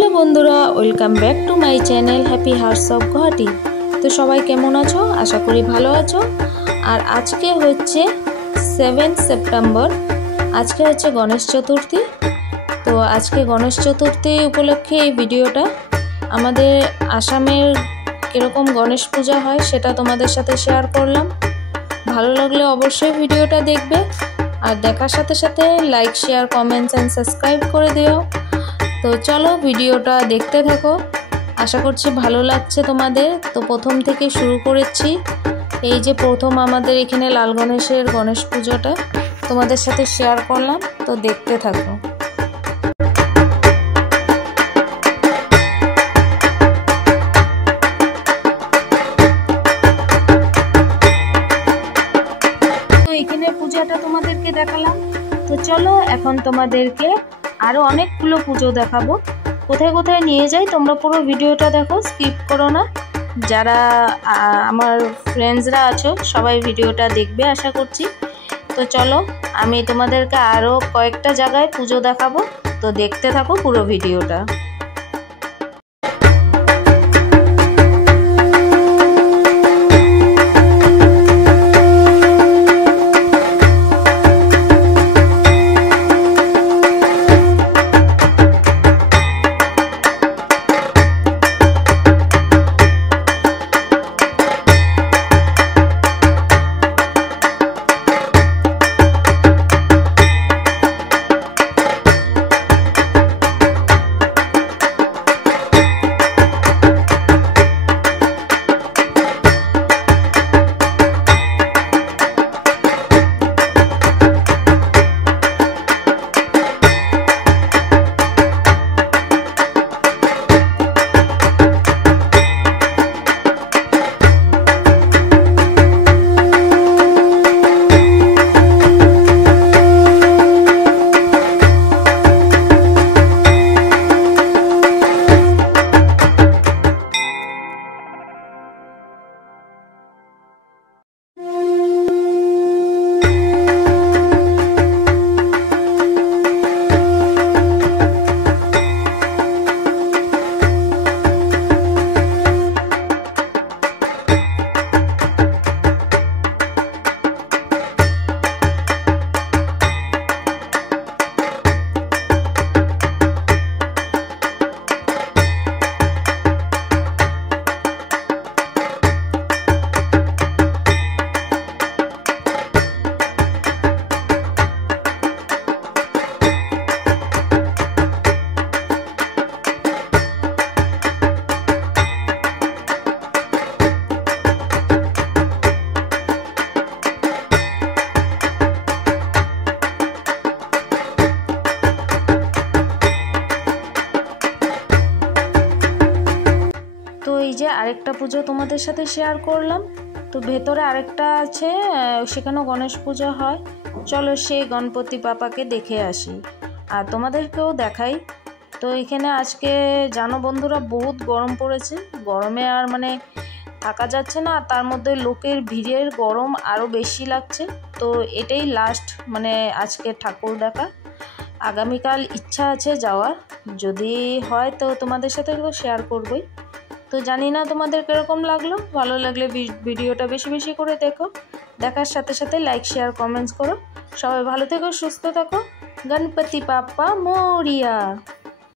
Hello बंधुरा welcome back to my channel happy hearts of Guwahati. तो सबाई केमन आछो? आशा करी भालो आछो। और आज के होच्छे 7 सेप्टेम्बर, आज के होच्छे गणेश चतुर्थी। तो आज के गणेश चतुर्थी उपलक्षे এই ভিডিওটা আমাদের আসামের কিরকম গণেশ পূজা হয় সেটা তোমাদের সাথে শেয়ার করলাম। ভালো লাগলে অবশ্যই ভিডিওটা দেখবে আর দেখার সাথে সাথে like share comments and subscribe করে দিও। তো চলো ভিডিওটা দেখতে থাকো, আশা করছি ভালো লাগছে তোমাদের। তো প্রথম থেকে শুরু করেছি। এই যে প্রথম আমাদের এখানে লাল গণেশের গণেশ পুজোটা তোমাদের সাথে শেয়ার করলাম, তো দেখতে থাকো। তো এখানে পূজাটা তোমাদেরকে দেখালাম। তো চলো এখন তোমাদেরকে আরো অনেকগুলো পুজো দেখাবো। কোথায় কোথায় নিয়ে যাই তোমরা পুরো ভিডিওটা দেখো, স্কিপ করো না। যারা আমার ফ্রেন্ডসরা আছো সবাই ভিডিওটা দেখবে আশা করছি। তো চলো আমি তোমাদেরকে আরো কয়েকটা জায়গায় পুজো দেখাবো, তো দেখতে থাকো পুরো ভিডিওটা। তো এই যে আরেকটা পুজো তোমাদের সাথে শেয়ার করলাম। তো ভেতরে আরেকটা আছে, সেখানেও গণেশ পূজা হয়। চলো সেই গণপতি বাবাকে দেখে আসি আর তোমাদেরকেও দেখাই। তো এখানে আজকে জানো বন্ধুরা বহুত গরম পড়েছে, গরমে আর মানে থাকা যাচ্ছে না, আর তার মধ্যে লোকের ভিড়ের গরম আরও বেশি লাগছে। তো এটাই লাস্ট মানে আজকে ঠাকুর দেখা। আগামীকাল ইচ্ছা আছে যাওয়ার, যদি হয় তো তোমাদের সাথে তো শেয়ার করবই। তো জানি না তোমাদের কীরকম লাগলো, ভালো লাগলে ভিডিওটা বেশি বেশি করে দেখো, দেখার সাথে সাথে লাইক শেয়ার কমেন্টস করো। সবাই ভালো থেকো, সুস্থ থাকো। গণপতি বাপ্পা মোরিয়া।